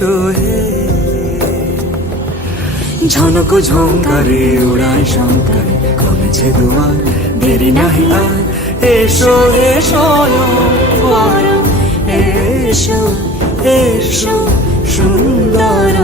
এসো হে। ঝনক ঝঙ্কারে উড়ায় শঙ্কারে কমেছে দুয়ার, দেরি নাহি আর, এসো এসো এসো এসো সুন্দর